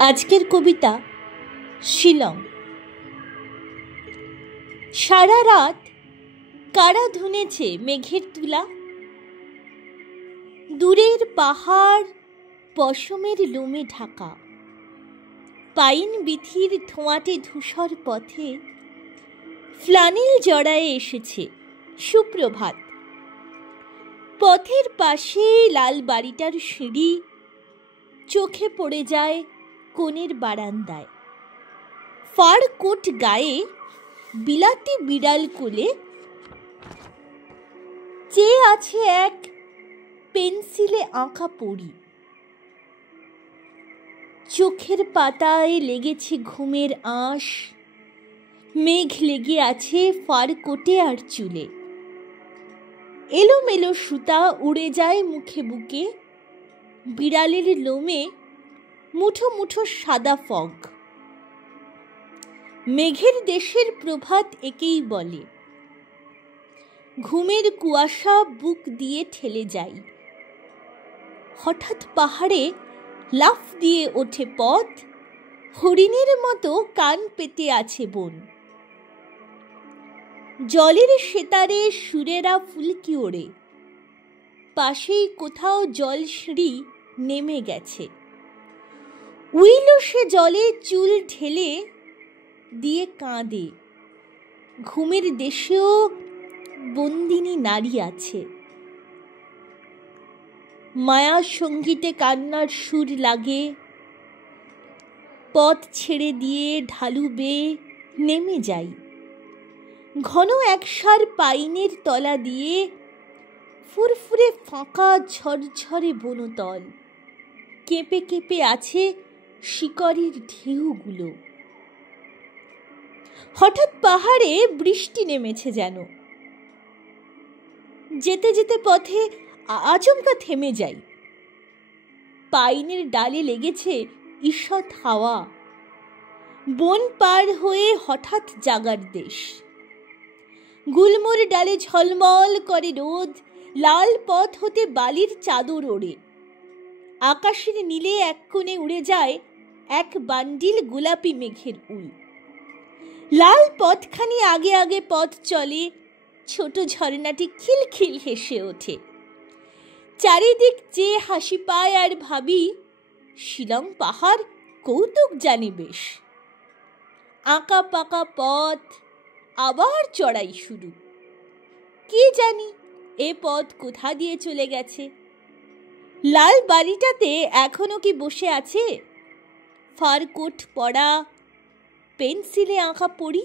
আজকের কবিতা শিলং। সারা রাত কারা ধুনেছে মেঘের তুলা, দূরের পাহাড় পশমের লোমে ঢাকা, পাইন বিথির ধোঁয়াটে ধূসর পথে ফ্লানেল জড়ায়ে এসেছে সুপ্রভাত। পথের পাশে লাল বাড়িটার সিঁড়ি চোখে পড়ে যায় কোণের বারান্দায়। ফার কোট গায়ে বিলাতি বিড়াল কোলে চেয়ে আছে এক পেন্সিলে আঁকা পড়ি। চোখের পাতায় লেগেছে ঘুমের আঁশ, মেঘ লেগে আছে ফার কোটে আর চুলে। এলোমেলো সুতা উড়ে যায় মুখে বুকে, বিড়ালের লোমে মুঠো মুঠো সাদা ফগ। মেঘের দেশের প্রভাত একেই বলে। ঘুমের কুয়াশা বুক দিয়ে ঠেলে যাই। হঠাৎ পাহাড়ে লাফ দিয়ে ওঠে পথ, হরিণের মতো কান পেতে আছে বন। জলের সেতারে সুরেরা ফুলকি ওড়ে, পাশেই কোথাও জল সিঁড়ি নেমে গেছে। উইলো সে জলে চুল ঢেলে দিয়ে কাঁদে। ঘুমের দেশেও বন্দিনী নারী আছে। মায়া সঙ্গীতে কান্নার সুর লাগে, পথ ছেড়ে দিয়ে ঢালু বেয়ে নেমে যাই। ঘন একসার পাইনের তলা দিয়ে ফুরফুরে ফাঁকা ঝরঝরে বনতল, কেঁপে কেঁপে আছে শিকড়ের ঢেউগুলো। হঠাৎ পাহাড়ে বৃষ্টি নেমেছে যেন। যেতে যেতে পথে আচমকা থেমে যাই। পাইনের ডালে লেগেছে ঈষৎ হাওয়া। বন পার হয়ে হঠাৎ জাগার দেশ। গুলমোর ডালে ঝলমল করে রোদ, লাল পথ হতে বালির চাদর ওড়ে। আকাশের নীলে এক কোণে উড়ে যায় এক বান্ডিল গোলাপি মেঘের উল। লাল পথখানি আগে আগে পথ চলে, ছোট ঝর্ণাটি খিলখিল হেসে ওঠে। চারিদিক চেয়ে হাসি পায় আর ভাবি, শিলং পাহাড় কৌতুক জানে বেশ। আঁকা পাকা পথ, আবার চড়াই শুরু। কি জানি এ পথ কোথা দিয়ে চলে গেছে। লাল বাড়িটাতে এখনো কি বসে আছে ফার কোট পরা, পেন্সিলে আঁকা পড়ি?